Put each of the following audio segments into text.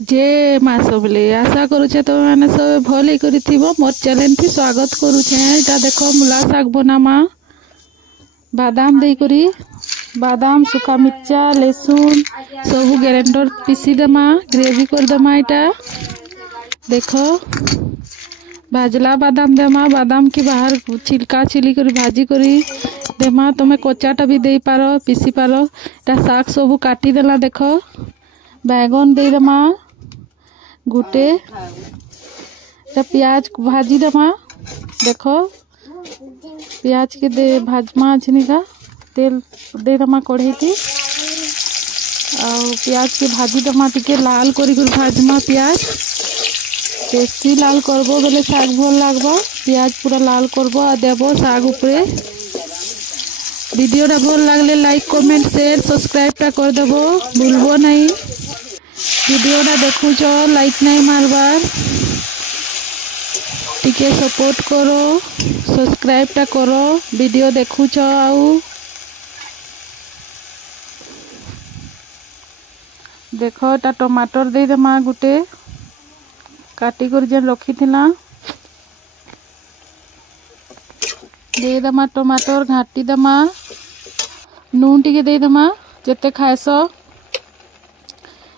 जे मास बोले आशा करुचे तुम मैंने सब भल ही मोर चैनल थी स्वागत करुचे। इटा देख मूला शाग बनामा बादाम दे करी बादाम सुखा मिर्चा लहसुन सब ग्राइंडर पीसी देमा ग्रेवी कर देमा। इटा देख भाजला बादाम देमा बादाम की बाहर छिलका छिली करी भाजी करी देमा। तुम कचाटा भी दे पार पीसी पार। इटा शाग सब काटी देला देख बैगन दे देमा गुटे प्याज भाजी देमा। देख प्याज के दे भाजमा का तेल दे देमा कढ़ई थी प्याज के भाजी देमा टिके लाल करी भाजमा प्याज बेसी लाल करबो बेले शाग भल लागबो। प्याज पूरा लाल करबो आ देबो शाग ऊपरे। वीडियोटा भल लागले लाइक कमेंट शेयर सब्सक्राइब कर देबो भूलबो नहीं। वीडियोटा देखुच लाइक नहीं मारबार टिके सपोर्ट करो सब्सक्राइब करो वीडियो देखुच। आउ देख ता टमाटर दे देमा गुटे काटी कर जेन रखी थिला दे देमा टमाटर घाटी देमा नून टिके दे देमा जेते खाएस।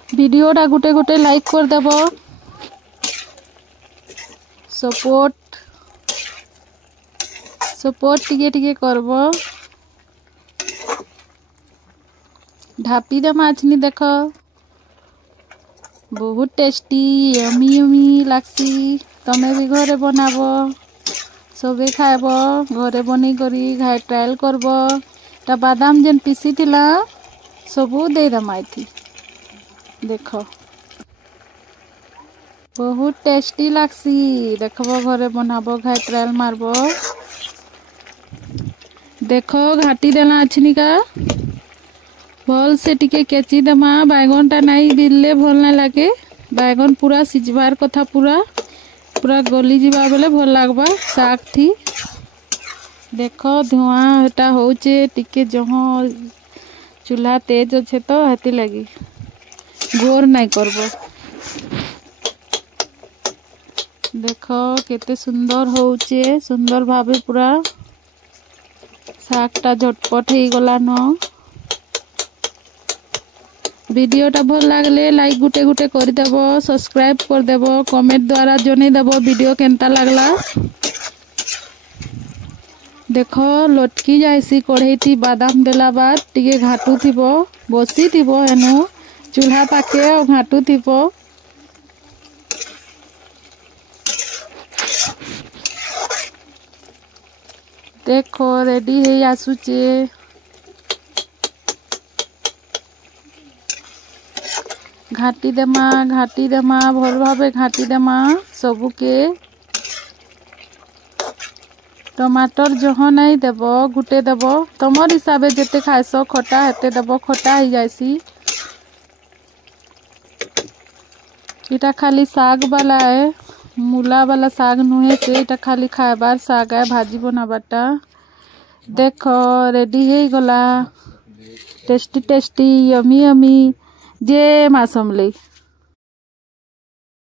वीडियोटा गुटे गुटे लाइक कर देबो सपोर्ट टिके टिके करबो। ढापी देमा आछनी देख बहुत टेस्टी यमी यमी लागसी। तमे भी घरे बनाबो सबे खाएबो घरे बनी करी घाय ट्रायल करबो। ता बादाम जेन पीसी थिला सबू दे देमा इथी देख बहुत टेस्टी लागसी। देखबो घरे बनाबो घाय ट्रायल मारबो। देखो घाटी देला आछनी का भल से टिके केची देमा बैगन टा नहीं बिलले भल नहीं लागे। बैगन पूरा सिजबार कथा पूरा गली जीवा बेले भल लागबा शाग थी। देख धुआं हेटा होचे टिके जह चूल्हा तेज अच्छे तो हेती लगी गोर नहीं करबो। देख केते सुंदर होचे सुंदर भावे पूरा शागटा झटपट ही गला न। वीडियोटा भल लागले लाइक गुटे गुटे कर देबो सब्सक्राइब कर देबो कमेंट द्वारा जने देबो वीडियो केनता लागला। देख लटकी जाइसी कढ़ई थी बादाम देला बाद टिके घाटू थिबो बसी थिबो हेनु चूल्हा पाखे और घाटू थिबो। देखो रेडी है आसुचे घाटी देमा भल भावे घाटी देमा सबुके। टमाटर जह नहीं देब गुटे देब तुमर हिसाब जेते खाएस खटा हेते देब खटा ही जाइसी। इटा खाली साग वाला है मूला वाला साग नुहे से इटा खाली खाएबार साग है भाजी बनाबाटा। देख रेडी है गला टेस्टी टेस्टी यमी यमी जे मासमले।